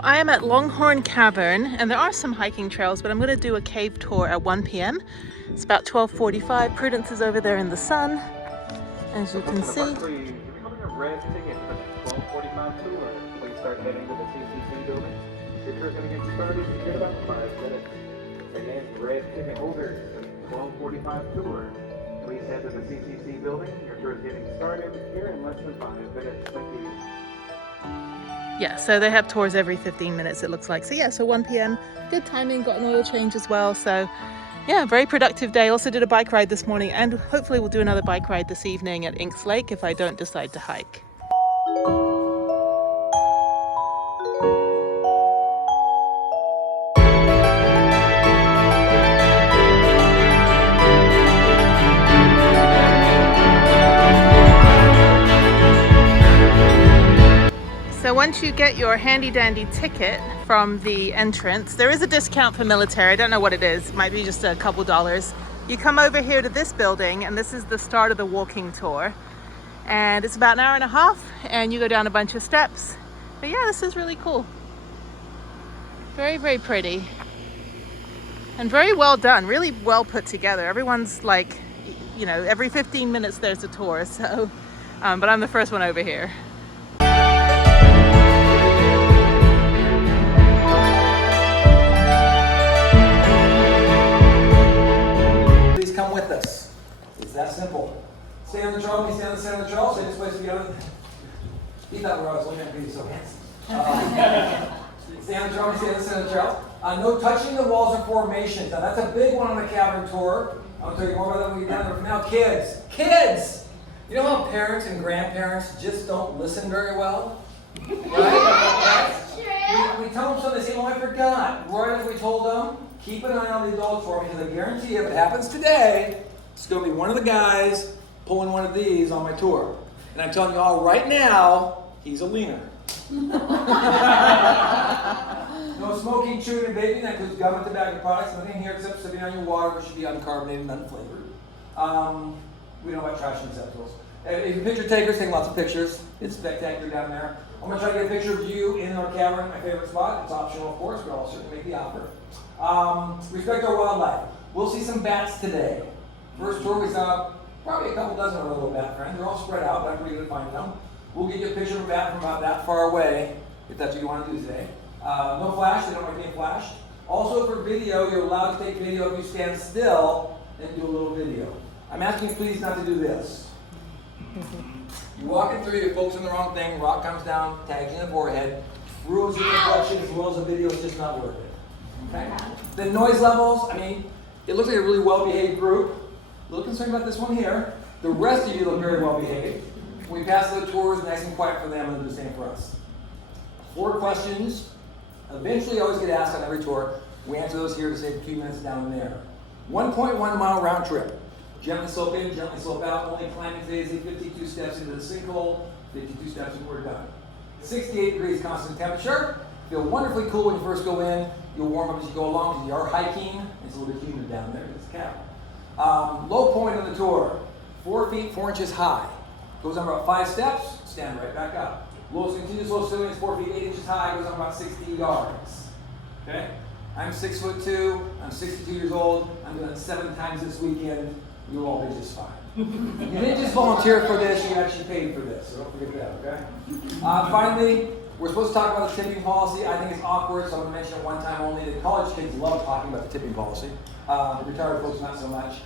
So I am at Longhorn Cavern, and there are some hiking trails, but I'm going to do a cave tour at 1 p.m. It's about 12:45. Prudence is over there in the sun, as you can see. If you're having a red ticket for the 12:45 tour, please start heading to the CCC building. Your tour is going to get started in about 5 minutes. Again, red ticket holders, the 12:45 tour. Please head to the CCC building. Your tour is getting started here in less than 5 minutes. Thank you. Yeah, so they have tours every 15 minutes, it looks like. So yeah, so 1 p.m. Good timing, got an oil change as well. So yeah, very productive day. Also did a bike ride this morning, and hopefully we'll do another bike ride this evening at Inks Lake if I don't decide to hike. So once you get your handy dandy ticket from the entrance, there is a discount for military. I don't know what it is. It might be just a couple dollars. You come over here to this building, and this is the start of the walking tour. And it's about an hour and a half, and you go down a bunch of steps. But yeah, this is really cool. Very, very pretty. And very well done, really well put together. Everyone's like, you know, every 15 minutes there's a tour. So, but I'm the first one over here. Come with us. It's that simple. Stay on the trail. We stay on the center of the trail. Safest place to be on. He thought where I was looking at being so handsome. Stay on the trail. We stay on the center of the trail. No touching the walls or formations. Now that's a big one on the cavern tour. I'll tell you more about that when we get down there. For now, kids. You know how parents and grandparents just don't listen very well, right? We tell them something. They say, "Oh, I forgot." Right as we told them. Keep an eye on the adults for me, because I guarantee you, if it happens today, it's going to be one of the guys pulling one of these on my tour. And I'm telling you all right now, he's a leaner. No smoking, chewing, and vaping. That includes gum and tobacco products. Nothing here except sipping on your water, which should be uncarbonated and unflavored. We know about trash and receptacles. If you're picture takers, take lots of pictures. It's spectacular down there. I'm going to try to get a picture of you in our cavern, my favorite spot. It's optional, of course, but I'll certainly make the offer. Respect our wildlife. We'll see some bats today. First tour, we saw probably a couple dozen of our little bat friends. They're all spread out, but I'm pretty good at finding them. We'll get you a picture of a bat from about that far away, if that's what you want to do today. No flash, they don't like being flashed. Also for video, you're allowed to take video if you stand still and do a little video. I'm asking you please not to do this. You're walking through, you're focusing on the wrong thing, rock comes down, tags you in the forehead. Rules of reflection as well as a video is just not worth it. Okay. The noise levels, I mean, it looks like a really well-behaved group. A little concerned about this one here. The rest of you look very well-behaved. When we pass the tours, nice and quiet for them, and do the same for us. 4 questions, eventually always get asked on every tour. We answer those here to save a few minutes down there. 1.1 mile round trip. Gently slope in, gently slope out. Only climbing today is 52 steps into the sinkhole, 52 steps and we're done. 68 degrees constant temperature. Feel wonderfully cool when you first go in. You'll warm up as you go along because you are hiking. It's a little bit humid down there. It's a cavern. Low point of the tour, 4 feet 4 inches high. Goes on about 5 steps, stand right back up. Lowest continuous low ceiling is 4 feet 8 inches high. Goes on about 60 yards. Okay? I'm 6'2". I'm 62 years old. I'm doing it 7 times this weekend. You'll all be just fine. You didn't just volunteer for this, you actually paid for this, so don't forget that, okay? Finally, we're supposed to talk about the tipping policy. I think it's awkward, so I'm going to mention it one time only. The college kids love talking about the tipping policy. The retired folks, not so much.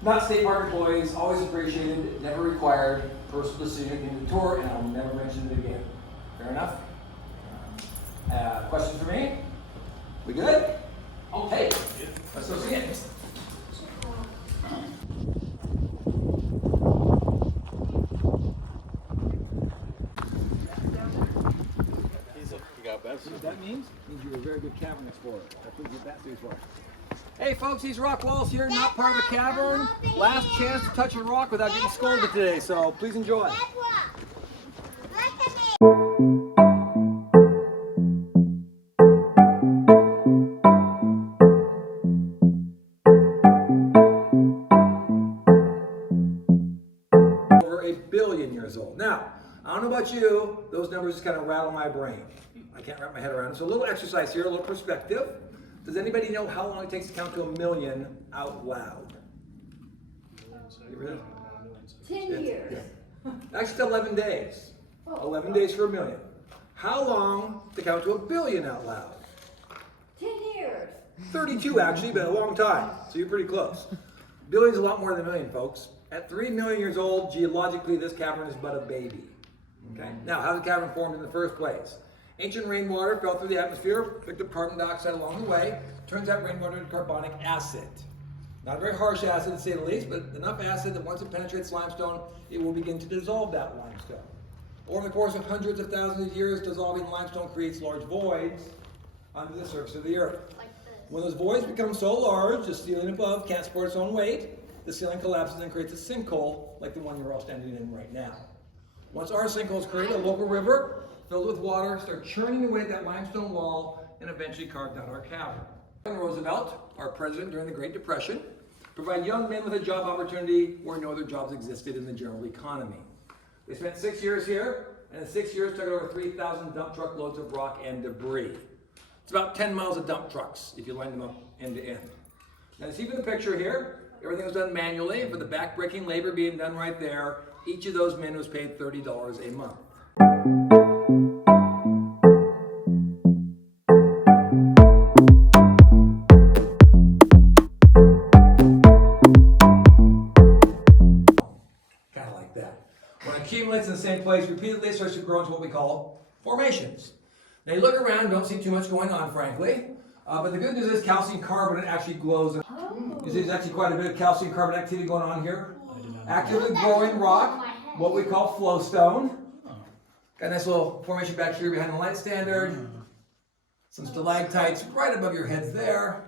Not state park employees, always appreciated, never required, personal decision at the end of the tour, and I'll never mention it again. Fair enough? Questions for me? We good? Okay, let's go see it. You know what that means? It means you're a very good cavern explorer. That's what that stands for. Hey folks, these rock walls here, not part of the cavern. Last chance to touch a rock without getting scolded today, so please enjoy. Over 1 billion years old. Now, I don't know about you, those numbers just kind of rattle my brain. I can't wrap my head around it. So a little exercise here, a little perspective. Does anybody know how long it takes to count to 1,000,000 out loud? 10 years. Yeah. Actually, 11 days. 11 days for 1,000,000. How long to count to 1,000,000,000 out loud? 10 years. 32 actually, but a long time. So you're pretty close. Billion's a lot more than 1,000,000, folks. At 3,000,000 years old, geologically, this cavern is but a baby. Okay. Now, how did the cavern formed in the first place? Ancient rainwater fell through the atmosphere, picked up carbon dioxide along the way. Turns out rainwater is carbonic acid. Not a very harsh acid to say the least, but enough acid that once it penetrates limestone, it will begin to dissolve that limestone. Over the course of hundreds of thousands of years, dissolving limestone creates large voids under the surface of the earth. Like this. When those voids become so large, the ceiling above can't support its own weight, the ceiling collapses and creates a sinkhole like the one you're all standing in right now. Once our sinkhole is created, a local river filled with water starts churning away that limestone wall and eventually carved out our cavern. Roosevelt, our president during the Great Depression, provided young men with a job opportunity where no other jobs existed in the general economy. They spent 6 years here, and in 6 years took over 3,000 dump truck loads of rock and debris. It's about 10 miles of dump trucks if you line them up end to end. Now, see from the picture here, everything was done manually, and for the back-breaking labor being done right there, each of those men was paid $30 a month. Kind of like that. When it accumulates in the same place repeatedly, it starts to grow into what we call formations. Now you look around, don't see too much going on, frankly. But the good news is calcium carbonate actually glows. You see there's actually quite a bit of calcium carbonate activity going on here. Actively growing rock, what we call flowstone. Got a nice little formation back here behind the light standard. Some stalactites right above your heads there.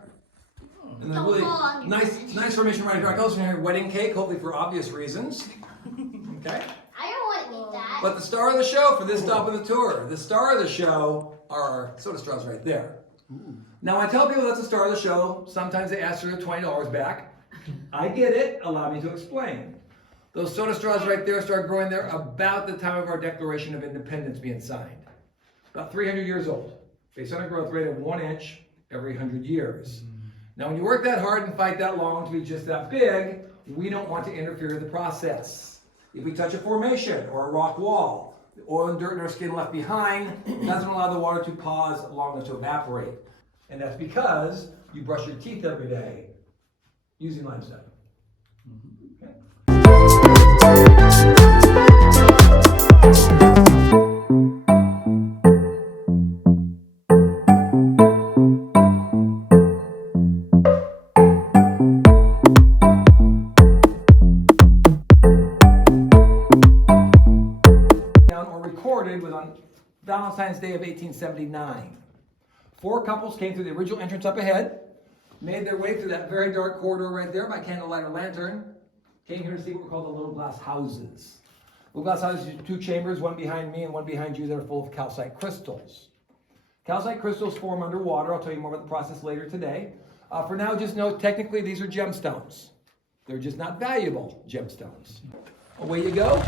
And then really nice formation right here. I call this one here wedding cake, hopefully for obvious reasons. Okay? I don't want to eat that. But the star of the show for this stop on the tour, the star of the show are our soda straws right there. Now, when I tell people that's the star of the show, sometimes they ask for their $20 back. I get it. Allow me to explain. Those soda straws right there started growing there about the time of our Declaration of Independence being signed. About 300 years old, based on a growth rate of 1 inch every 100 years. Now, when you work that hard and fight that long to be just that big, we don't want to interfere with the process. If we touch a formation or a rock wall, the oil and dirt in our skin left behind doesn't allow the water to pause long enough to evaporate. And that's because you brush your teeth every day using limestone. Okay. Was on Valentine's Day of 1879. 4 couples came through the original entrance up ahead, made their way through that very dark corridor right there by candlelight or lantern, came here to see what we call the little glass houses. Little glass houses are 2 chambers, one behind me and one behind you, that are full of calcite crystals. Calcite crystals form underwater. I'll tell you more about the process later today. For now, just know technically these are gemstones. They're just not valuable gemstones. Away you go.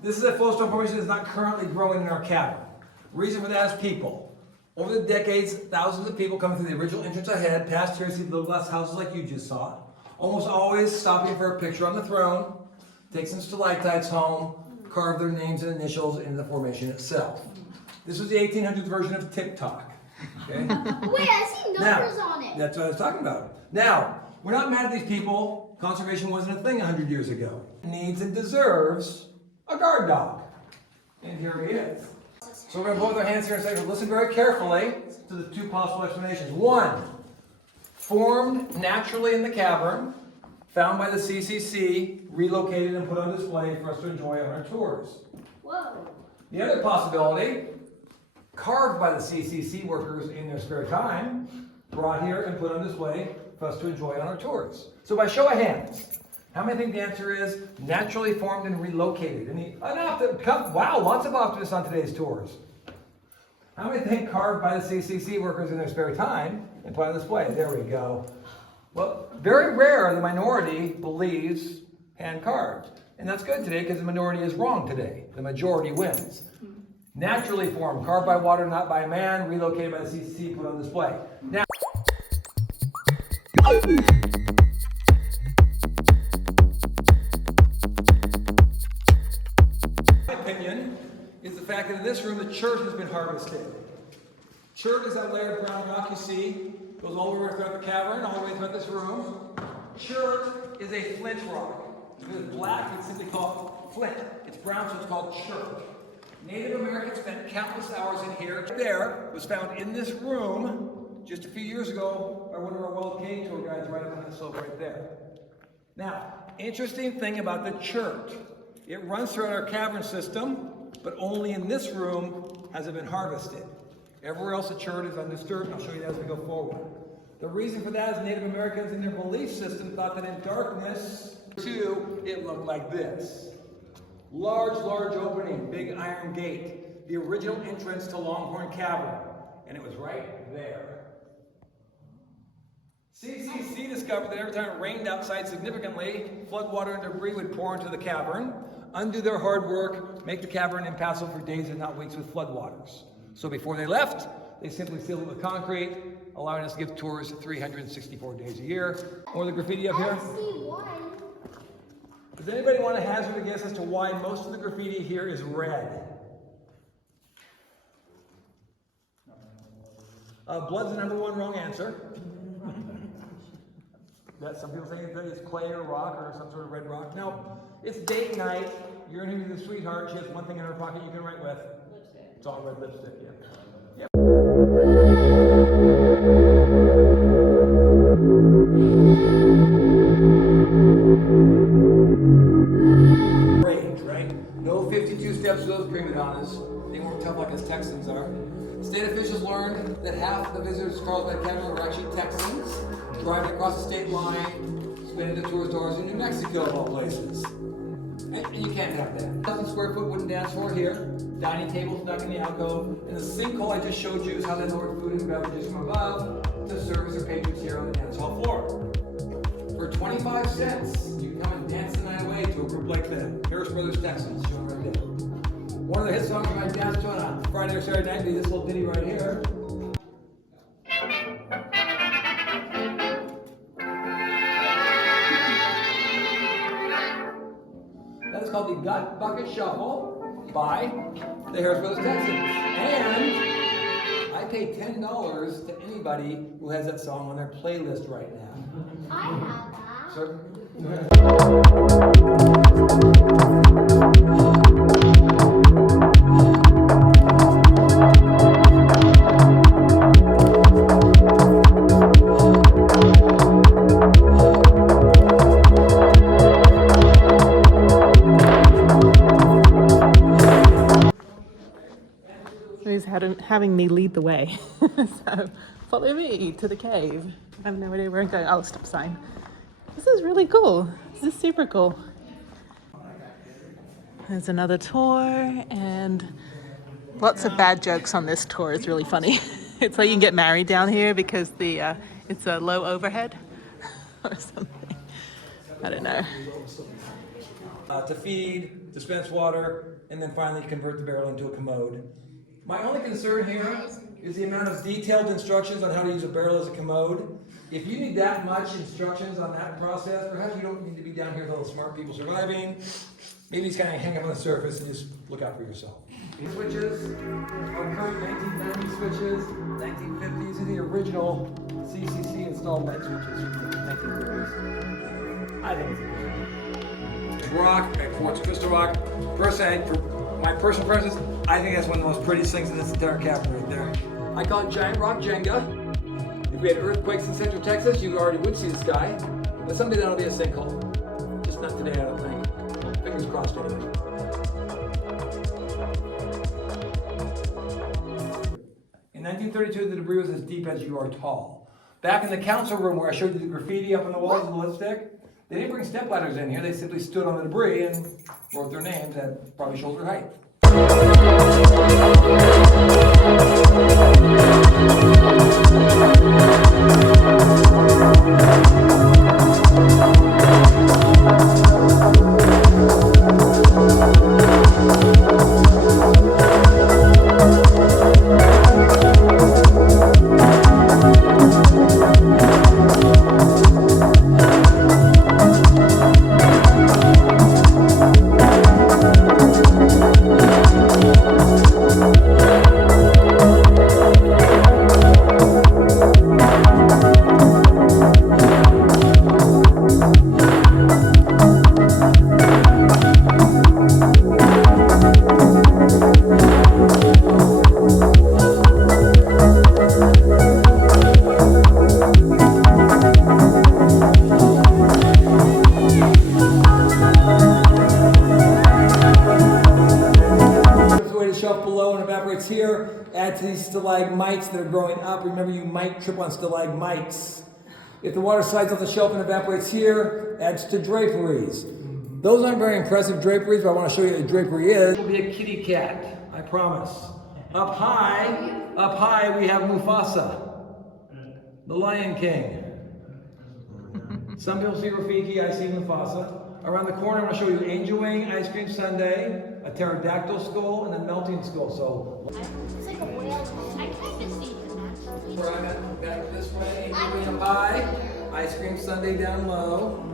This is a flowstone formation that's not currently growing in our cavern. Reason for that is people. Over the decades, thousands of people coming through the original entrance ahead, passed here to see the little glass houses like you just saw. Almost always stopping for a picture on the throne, take some stalactites home, carve their names and initials into the formation itself. This was the 1800s version of TikTok. Okay? Wait, I see numbers on it. That's what I was talking about. Now, we're not mad at these people. Conservation wasn't a thing 100 years ago. Needs and deserves a guard dog. And here he is. So we're going to both our hands here in a second. Listen very carefully to the two possible explanations. One, formed naturally in the cavern, found by the CCC, relocated and put on display for us to enjoy on our tours. Whoa. The other possibility, carved by the CCC workers in their spare time, brought here and put on display for us to enjoy on our tours. So by show of hands, how many think the answer is naturally formed and relocated? Wow, lots of optimists on today's tours. How many think carved by the CCC workers in their spare time and put on display? There we go. Well, very rare the minority believes hand carved. And that's good today because the minority is wrong today. The majority wins. Naturally formed, carved by water, not by man, relocated by the CCC, put on display. Now, my opinion is the fact that in this room the chert has been harvested. Chert is that layer of brown rock you see, goes all the way throughout the cavern, all the way throughout this room. Chert is a flint rock. If it's black, it's simply called flint. It's brown, so it's called chert. Native Americans spent countless hours in here. There was found in this room just a few years ago by one of our Wild Cave tour guides right up on that slope right there. Now, interesting thing about the chert. It runs throughout our cavern system, but only in this room has it been harvested. Everywhere else the chert is undisturbed, and I'll show you that as we go forward. The reason for that is Native Americans in their belief system thought that in darkness, too, it looked like this. Large opening, big iron gate, the original entrance to Longhorn Cavern, and it was right there. CCC discovered that every time it rained outside significantly, floodwater and debris would pour into the cavern, undo their hard work, make the cavern impassable for days and not weeks with floodwaters. So before they left, they simply sealed it with concrete, allowing us to give tours 364 days a year. More of the graffiti up here. I see one. Does anybody want to hazard a guess as to why most of the graffiti here is red? Blood's the number one wrong answer. Some people say it's clay or rock or some sort of red rock. No, it's date night. You're interviewing the sweetheart. She has one thing in her pocket you can write with. Lipstick. It's all red lipstick, yeah. Yep. Range, right? No 52 steps to those prima donnas. They weren't tough like us Texans are. State officials learned that half the visitors to Carlsbad Cavern were actually Texans, driving across the state line, spending the tourist dollars in New Mexico of all places. And you can't have that. 1,000 square foot wooden dance floor here, dining table stuck in the alcove, and the sinkhole I just showed you is how they lowered food and beverages from above to service their patrons here on the dance hall floor. For 25 cents, you can come and dance the night away to a group like that. Harris Brothers Texans, shown right there. One of the hit songs I might dance to on a Friday or Saturday night would be this little ditty right here. That is called the Gut Bucket Shuffle by the Harris Brothers Texans. And I pay $10 to anybody who has that song on their playlist right now. I have that. Sir? He's having me lead the way. So follow me to the cave. I have no idea where I'm going. Oh, stop sign. This is really cool. This is super cool. There's another tour and lots of bad jokes on this tour. It's really funny. It's like you can get married down here because the it's a low overhead or something. I don't know. To feed, dispense water, and then finally convert the barrel into a commode. My only concern here is the amount of detailed instructions on how to use a barrel as a commode. If you need that much instructions on that process, perhaps you don't need to be down here with all the smart people surviving. Maybe just kind of hang up on the surface and just look out for yourself. These switches are current 1990 switches, 1950s. These are the original CCC installed light switches from the 1950s. I think it's good. rock, quartz crystal rock. Personally, for my personal preference, I think that's one of the most prettiest things in this entire cavern right there. I call it giant rock Jenga. If we had earthquakes in central Texas, you already would see the sky. But someday that'll be a sinkhole. Just not today, I don't think. Fingers crossed anyway. In 1932, the debris was as deep as you are tall. Back in the council room where I showed you the graffiti up on the walls of the lipstick, they didn't bring step ladders in here. They simply stood on the debris and wrote their names at probably shoulder height. Here, add to these stalagmites that are growing up. Remember, you might trip on stalagmites. If the water slides off the shelf and evaporates here, adds to draperies. Those aren't very impressive draperies, but I want to show you what a drapery is. It will be a kitty cat, I promise. Up high, we have Mufasa, the Lion King. Some people see Rafiki, I see Mufasa. Around the corner, I'm going to show you angel wing, ice cream sundae, a pterodactyl skull, and a melting skull. So It's like a whale. I kind of see the natural. where I'm at, back this way, angel wing up high, ice cream sundae down low.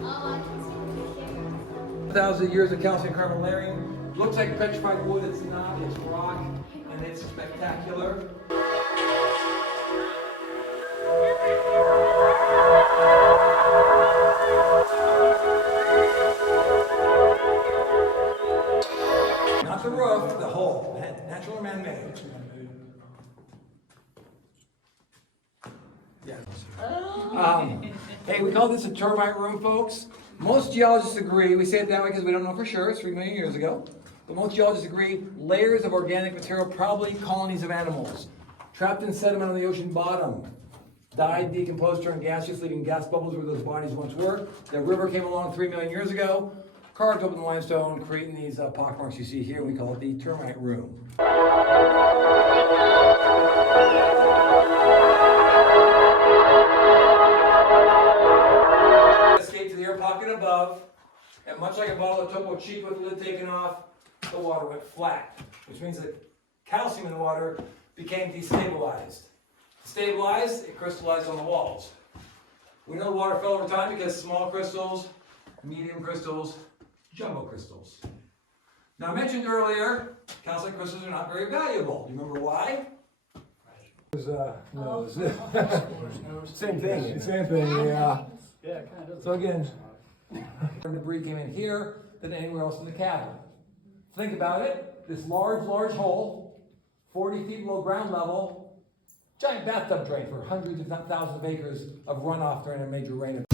Oh, I can see the 1,000 years of calcium carbon layering. Looks like petrified wood, it's not, it's rock, and it's spectacular. Not the roof, the hole, natural or man-made. Yeah. Hey, we call this a termite room, folks. Most geologists agree, we say it that way because we don't know for sure, it's 3 million years ago, but most geologists agree layers of organic material, probably colonies of animals, trapped in sediment on the ocean bottom, died, decomposed, turned gaseous, leaving gas bubbles where those bodies once were. The river came along 3 million years ago, carved open the limestone, creating these pockmarks you see here. We call it the termite room. Escape to the air pocket above, and much like a bottle of Topo Chico with the lid taken off, the water went flat, which means that calcium in the water became destabilized. Stabilized, it crystallized on the walls. We know the water fell over time because small crystals, medium crystals, jumbo crystals. Now I mentioned earlier, calcite crystals are not very valuable. Do you remember why? No, same thing, yeah. So again, debris came in here than anywhere else in the cavern. Think about it, this large hole, 40 feet below ground level, giant bathtub drain for hundreds if not thousands of acres of runoff during a major rain.